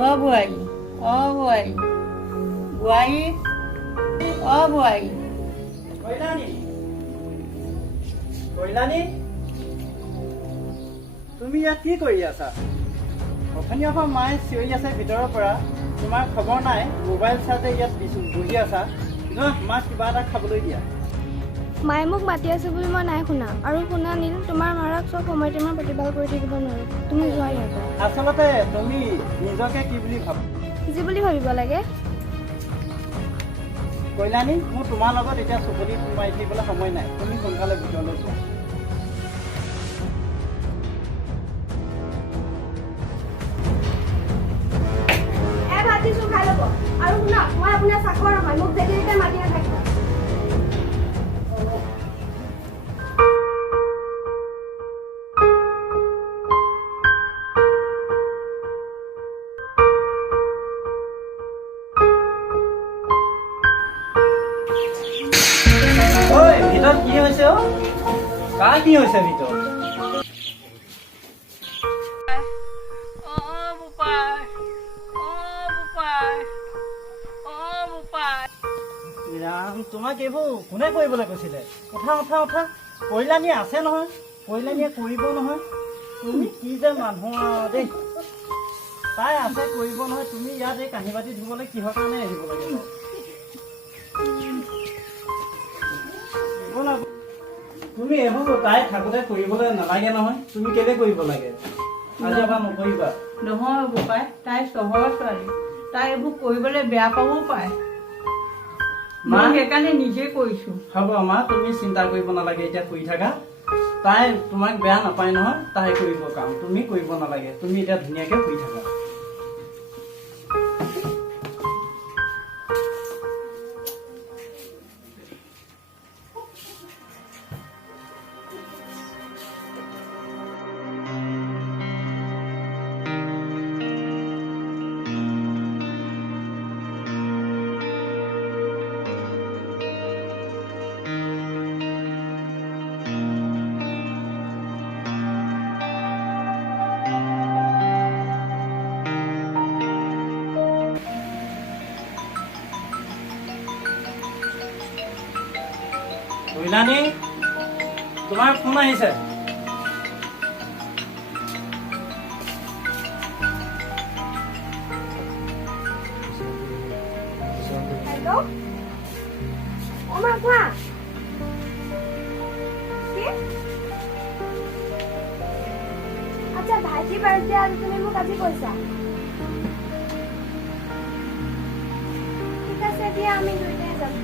বোৱাৰী বোৱাৰী বোৱাৰী বোৱাৰী কল্যাণী তুমি ইয়াত কি কৰি আছা? অথনিৰ পৰা মায়ে চিঞৰি আছে ভিতৰৰ পৰা, তোমাৰ খবৰ নাই, মোবাইল চাৰ্জে ইয়াত বহি আছা। যোৱা মাক কিবা এটা খাবলৈ দিয়া। মায়ে মোক মাতি আছে বুলি মই নাই শুনা, আৰু শুনা নীল, তোমাৰ মাৰাক চব সময়তে মই প্ৰতিপাল কৰি থাকিব নোৱাৰো। তুমি যোৱা ইয়াৰ পৰা। আচলতে তুমি নিজকে কি বুলি ভাবা? যি বুলি ভাবিব লাগে। কল্যাণী, মোৰ তোমাৰ লগত এতিয়া চকলি মাৰি থাকিবলৈ সময় নাই, তুমি সোনকালে ভিতৰলৈ যোৱা। খাই ল'ব আৰু শুনা, মই আপোনাৰ চাকৰ নহয়, মোক যেতিয়া যেতিয়া মাতি নাথাকিব। ভিতৰত কি হৈছে? কাৰ কি হৈছে ভিতৰত? তোমাক এইবোৰ কোনে কৰিবলৈ কৈছিলে? উঠা উঠা উঠা, কল্যাণী আছে নহয়, কল্যাণীয়ে কৰিব নহয়। তুমি কি যে মানুহ দেই, তাই আছে কৰিব নহয়। তুমি ইয়াত এই কাঁহী বাতি ধুবলৈ কিহৰ কাৰণে আহিব লাগে? তুমি এইবোৰ তাই থাকোঁতে কৰিবলৈ নালাগে নহয়, তুমি কেলে কৰিব লাগে? আজি এবাৰ নকৰিবা। নহয় বোপাই, তাই চহৰৰ ছোৱালী, তাই এইবোৰ কৰিবলৈ বেয়া পাবও পায়। মই সেইকাৰণে নিজে কৰিছো। হ'ব মা, তুমি চিন্তা কৰিব নালাগে, এতিয়া কৰি থাকা। তাই তোমাক বেয়া নাপায় নহয়, তাই কৰিব কাম, তুমি কৰিব নালাগে। তুমি এতিয়া ধুনীয়াকে কৰি থাকা। কল্যাণী, তোমাৰ ফোন আহিছে। হেল্ল', মা কোৱা। আচ্ছা, ভাইটি বাৰ্থডে আৰু তুমি মোক আজি কৈছা। ঠিক আছে দিয়া, আমি দুইটাই যাম।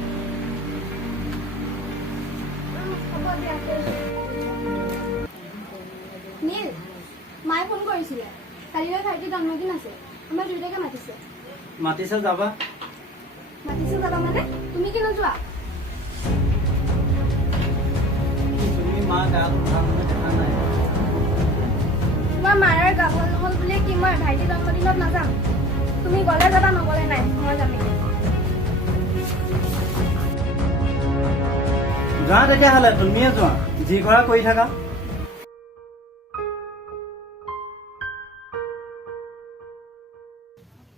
নীল, মায়ে ফোন কৰিছিলে, কালিলৈ ভাইটিৰ জন্মদিন আছে, আমাৰ দুইটাকে মাতিছে। মাতিছে যাবা? মাতিছে যাবা মানে? তুমি কি নোযোৱা? তুমি মা গা ভাল দেখা নাই। তোমাৰ মাৰ গা ভাল নহল বুলিয়ে কি মই ভাইটিৰ জন্মদিনত নাযাম? তুমি গলে যাবা, নগলে নাই, মই যামেই। যোৱা তেতিয়াহ'লে, তুমিয়ে যোৱা, যি কৰা কৰি থাকা।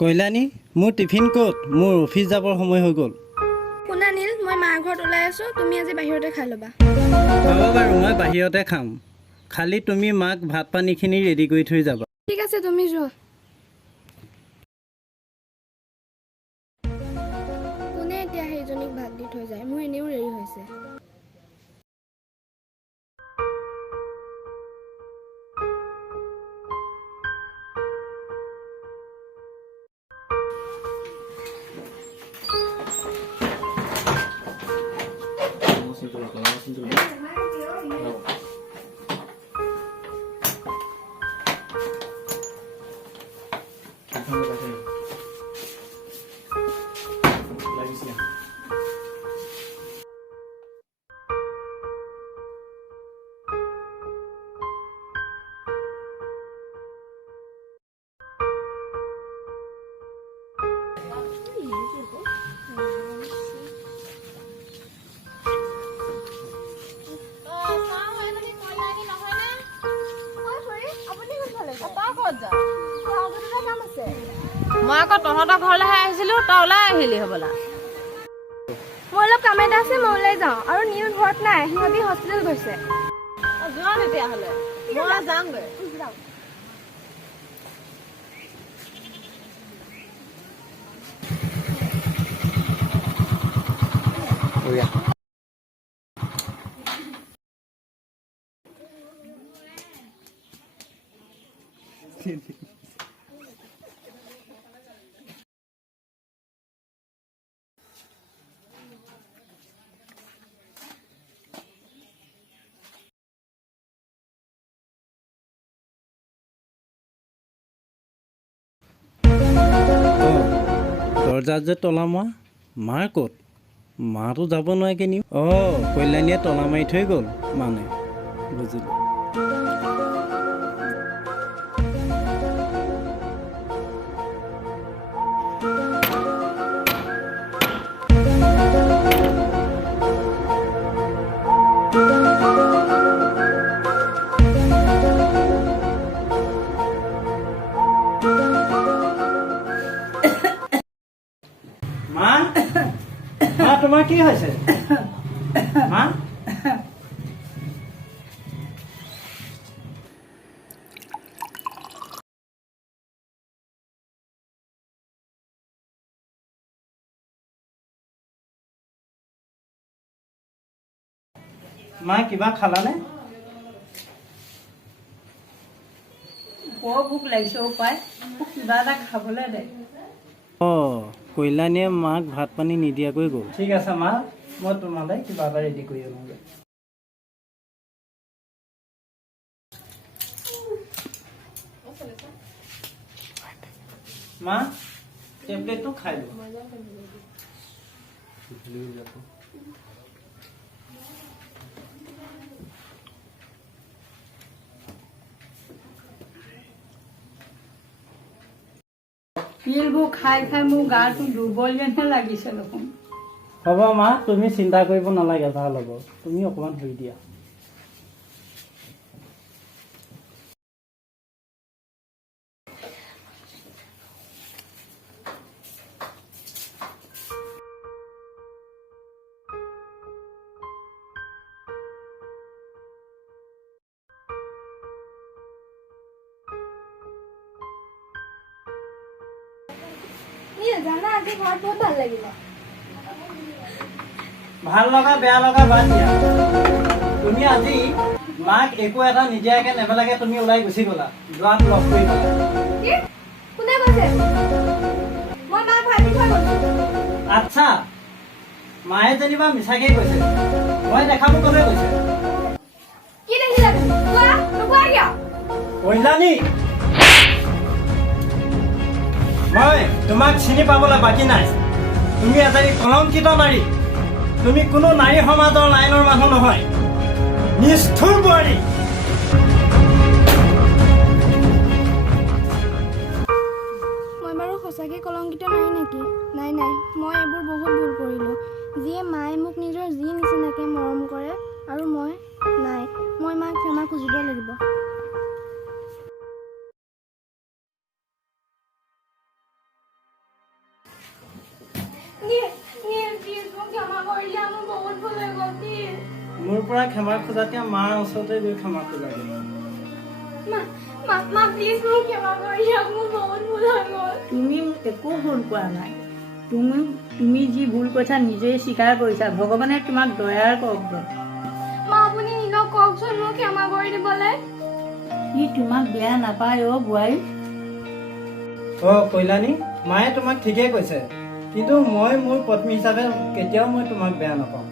কল্যাণী, মোৰ টিফিন ক'ত? মোৰ অফিচ যাবৰ সময় হৈ গ'ল। শুনা নীল, মই মাৰ ঘৰত ওলাই আছো, তুমি আজি বাহিৰতে খাই ল'বা। হ'ব বাৰু, মই বাহিৰতে খাম। খালি তুমি মাক ভাত পানীখিনি ৰেডি কৰি থৈ যাবা। ঠিক আছে, তুমি যোৱা। কোনে এতিয়া সেইজনীক ভাত দি থৈ যায়? মোৰ এনেও দেৰি হৈছে। মই আকৌ তহঁতৰ ঘৰলৈহে আহিছিলো, তই ওলাই আহিলি হ'বলা। মোৰ অলপ কাম এটা আছে, মই ওলাই যাওঁ। আৰু নীল ঘৰত নাই, সিহঁতি হস্পিটেল গৈছে। যোৱা তেতিয়াহ'লে, মই যামগৈ। দৰ্জাত যে তলা মৰা, মাৰ ক'ত? মাটো যাব নোৱাৰে কেনি? কল্যাণীয়ে তলা মাৰি থৈ গ'ল মানে, বুজিলোঁ। মা, মা তোমাৰ কি হৈছে? মা, মা কিবা খালানে? বৰ ভোক লাগিছে পাই, মোক কিবা এটা খাবলৈ দে। কল্যাণীয়ে মাক ভাত পানী নিদিয়াকৈ গ'ল। ঠিক আছে মা, মই তোমালৈ কিবা এটা ৰেডি কৰি আনোগৈ। মা, টেবলেটটো খাই লোৱা। পিলবোৰ খাই খাই মোৰ গাটো দুৰ্বল যেনহে লাগিছে দেখোন। হ'ব মা, তুমি চিন্তা কৰিব নালাগে, ভাল হ'ব। তুমি অকণমান শুই দিয়া। জানা, আজি ঘৰত বহুত ভাল লাগিলে। ভাল লগা বেয়া লগা বাদ দিয়া, তুমি আজি মাক একো এটা নিদিয়াকে নেবেলাকে তুমি ওলাই গুচি গ'লা। যোৱাত লগ কৰি গ'লা। কোনে কৈছে? মই মাক ভাজি থৈ গৈছো। আচ্ছা, মায়ে যেনিবা মিছাকেই কৈছে, মই দেখাব ক'লৈ গৈছে? কি দেখিলা তুমি? কোৱা, নোকোৱা কিয়? কল্যাণী, মই তোমাক চিনি পাবলৈ বাকী নাই। তুমি এজনী কলংকিত নাৰী। তুমি কোনো নাৰী সমাজৰ লাইনৰ মানুহ নহয়, নিষ্ঠুৰ বোৱাৰী। মই বাৰু সঁচাকৈ কলংকিত নাৰী নেকি? নাই নাই, মই এইবোৰ বহুত ভুল কৰিলোঁ। যিয়ে মায়ে মোক নিজৰ যি নিচিনাকৈ মৰম কৰে, আৰু মই নাই, মই মাক ক্ষমা খুজিব লাগিব। মোৰ পৰা ক্ষমা খোজাতকৈ মাৰ ওচৰতে গৈ ক্ষমা খোজাগে। তুমি একো ভুল কৰা নাই। তুমি যি ভুল কৈছা নিজেই স্বীকাৰ কৰিছা। ভগৱানে তোমাক দয়াৰ কৰক দে। আপুনি নীলক কওকচোন মোক ক্ষমা কৰি দিবলৈ। সি তোমাক বেয়া নাপায় বোৱাৰী। কল্যাণী, মায়ে তোমাক ঠিকেই কৈছে, কিন্তু মই মোৰ পত্নী হিচাপে কেতিয়াও মই তোমাক বেয়া নাপাওঁ।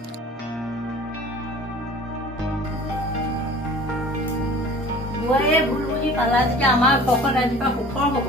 বোৱাৰীয়ে ভুল বুজি পালা যেতিয়া আমাৰ ঘৰখন আজিৰ পৰা সুখৰ হ'ব।